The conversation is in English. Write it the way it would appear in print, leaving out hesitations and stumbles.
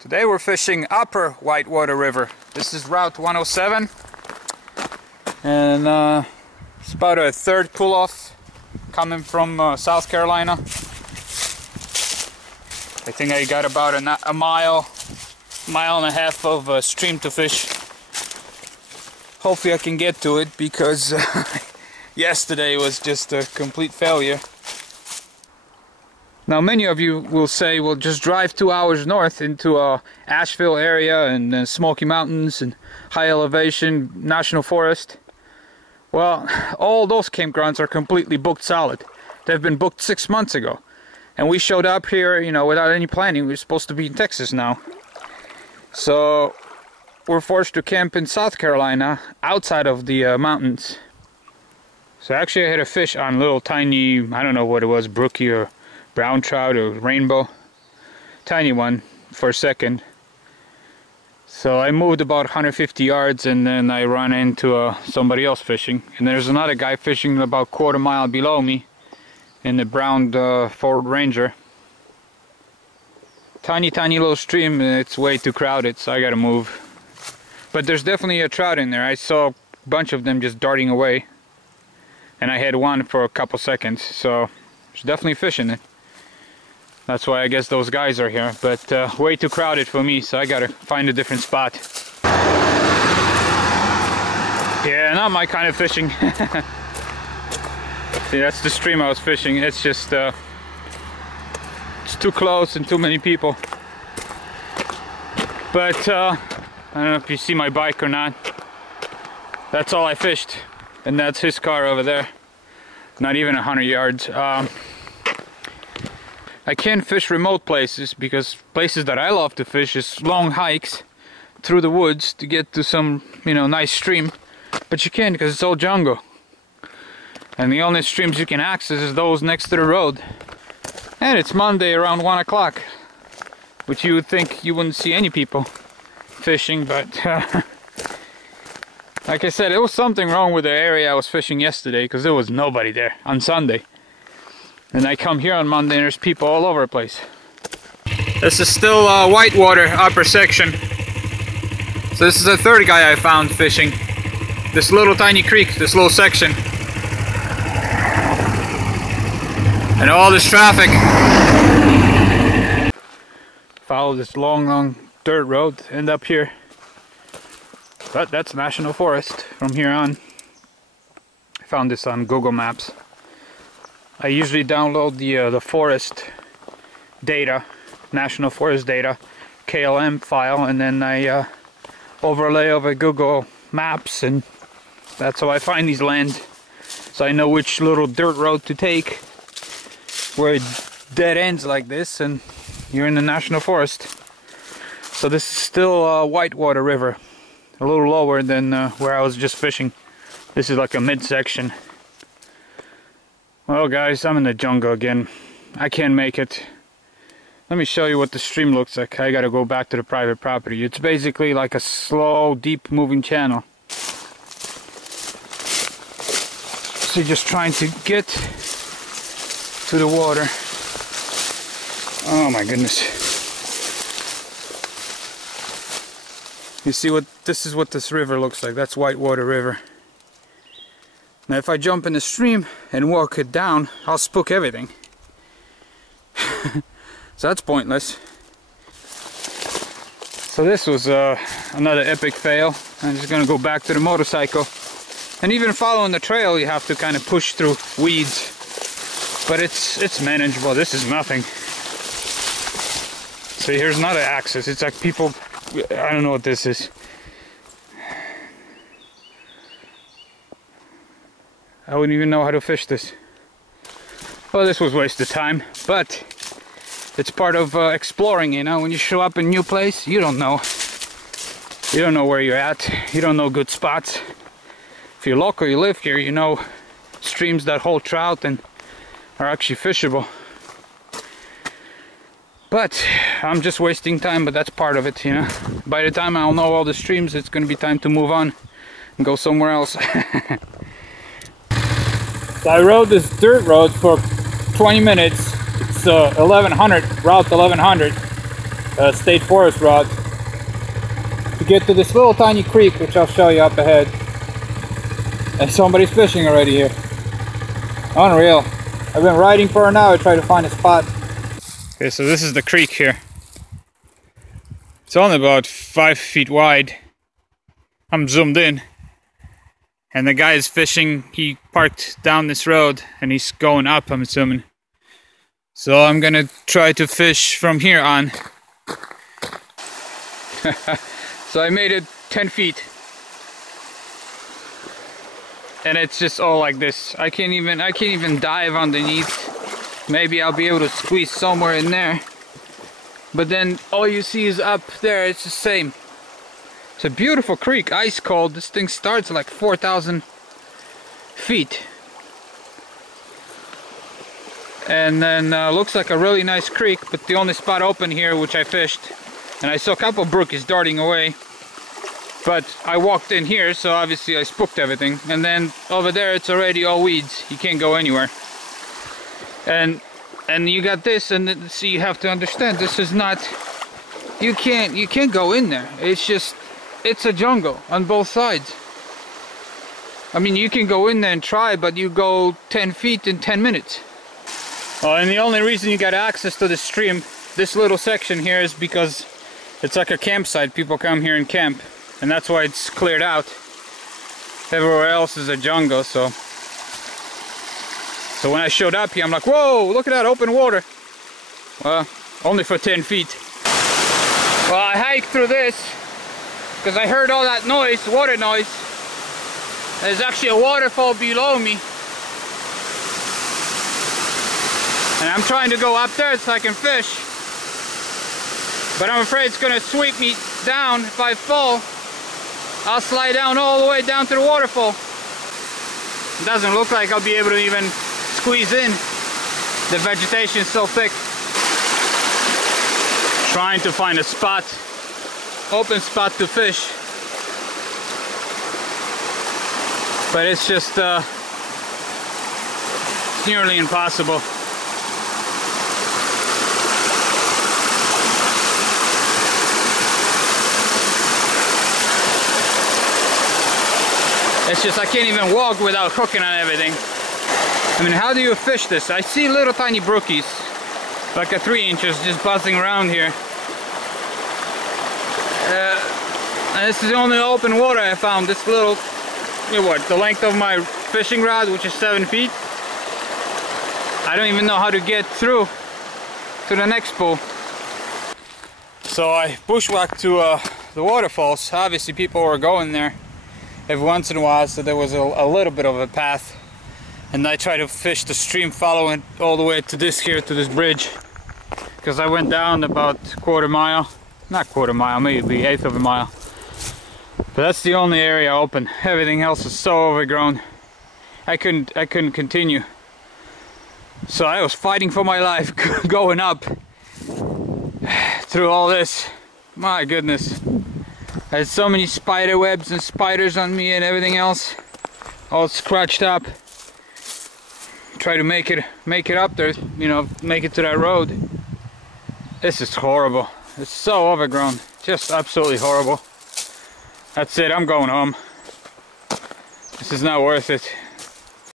Today we're fishing Upper Whitewater River. This is Route 107, and it's about a third pull-off coming from South Carolina. I think I got about a mile and a half of stream to fish. Hopefully I can get to it because yesterday was just a complete failure. Now many of you will say, well, just drive 2 hours north into Asheville area and Smoky Mountains and high elevation national forest. Well, all those campgrounds are completely booked solid. They've been booked 6 months ago. And we showed up here, you know, without any planning. We were supposed to be in Texas now. So we're forced to camp in South Carolina outside of the mountains. So actually I had a fish on little tiny, I don't know what it was, brookie or brown trout or rainbow, tiny one for a second. So I moved about 150 yards and then I run into somebody else fishing, and there's another guy fishing about quarter mile below me in the brown Ford Ranger. Tiny little stream, it's way too crowded, so I gotta move. But there's definitely a trout in there. I saw a bunch of them just darting away, and I had one for a couple seconds, so there's definitely fish in it. That's why I guess those guys are here, but way too crowded for me, so I gotta find a different spot. Yeah, not my kind of fishing. See, that's the stream I was fishing. It's just it's too close and too many people. But I don't know if you see my bike or not. That's all I fished, and that's his car over there. Not even 100 yards. I can't fish remote places because places that I love to fish is long hikes through the woods to get to some, you know, nice stream. But you can't because it's all jungle. And the only streams you can access is those next to the road. And it's Monday around 1 o'clock, which you would think you wouldn't see any people fishing, but like I said, there was something wrong with the area I was fishing yesterday because there was nobody there on Sunday. And I come here on Monday and there's people all over the place. This is still Whitewater upper section. So this is the third guy I found fishing this little tiny creek, this little section. And all this traffic. Follow this long dirt road, end up here. But that's national forest from here on. I found this on Google Maps. I usually download the forest data, national forest data, KLM file, and then I overlay over Google Maps, and that's how I find these lands. So I know which little dirt road to take, where it dead ends like this, and you're in the national forest. So this is still Whitewater River, a little lower than where I was just fishing. This is like a midsection. Well guys, I'm in the jungle again. I can't make it. Let me show you what the stream looks like. I gotta go back to the private property. It's basically like a slow, deep moving channel. So just trying to get to the water. Oh my goodness. You see what this is, what this river looks like. That's Whitewater River. Now if I jump in the stream and walk it down, I'll spook everything. So that's pointless. So this was another epic fail. I'm just gonna go back to the motorcycle. And even following the trail, you have to kind of push through weeds. But it's manageable. This is nothing. So here's another access. It's like people, I don't know what this is. I wouldn't even know how to fish this. Well, this was a waste of time, but it's part of exploring, you know. When you show up in a new place, you don't know. You don't know where you're at. You don't know good spots. If you're local, you live here, you know streams that hold trout and are actually fishable. But I'm just wasting time, but that's part of it, you know. By the time I'll know all the streams, it's going to be time to move on and go somewhere else. So I rode this dirt road for 20 minutes. It's 1100, Route 1100. state forest route to get to this little tiny creek, which I'll show you up ahead. And somebody's fishing already here. Unreal. I've been riding for an hour trying to find a spot. Okay, so this is the creek here. It's only about 5 feet wide. I'm zoomed in. And the guy is fishing. He parked down this road and he's going up, I'm assuming. So I'm gonna try to fish from here on. So I made it 10 feet. And it's just all like this. I can't even dive underneath. Maybe I'll be able to squeeze somewhere in there. But then all you see is up there. It's the same. It's a beautiful creek, ice cold. This thing starts at like 4,000 feet. And then looks like a really nice creek, but the only spot open here which I fished, and I saw a couple of brookies darting away, but I walked in here, so obviously I spooked everything. And then over there it's already all weeds. You can't go anywhere. And you got this, and so you have to understand, this is not, you can't go in there. It's a jungle on both sides. I mean, you can go in there and try, but you go 10 feet in 10 minutes. And the only reason you got access to the stream, this little section here, is because it's like a campsite. People come here and camp, and that's why it's cleared out. Everywhere else is a jungle, so when I showed up here, I'm like, whoa, look at that open water. Well, only for 10 feet. Well, I hiked through this because I heard all that noise, water noise. There's actually a waterfall below me. And I'm trying to go up there so I can fish. But I'm afraid it's gonna sweep me down if I fall. I'll slide down all the way down to the waterfall. It doesn't look like I'll be able to even squeeze in. The vegetation is so thick. Trying to find a spot, open spot to fish. But it's just nearly impossible. It's just I can't even walk without hooking on everything. I mean, how do you fish this? I see little tiny brookies, like a 3 inches, just buzzing around here. And this is the only open water I found. This little, you know what, the length of my fishing rod, which is 7 feet. I don't even know how to get through to the next pool. So I bushwhacked to the waterfalls. Obviously people were going there every once in a while, so there was a little bit of a path. And I tried to fish the stream following all the way to this here, to this bridge. Because I went down about quarter mile. Not quarter mile, maybe 1/8 of a mile. But that's the only area open. Everything else is so overgrown. I couldn't continue. So I was fighting for my life going up through all this. My goodness. I had so many spider webs and spiders on me and everything else. All scratched up. Try to make it up there, you know, make it to that road. This is horrible. It's so overgrown. Just absolutely horrible. That's it, I'm going home. This is not worth it.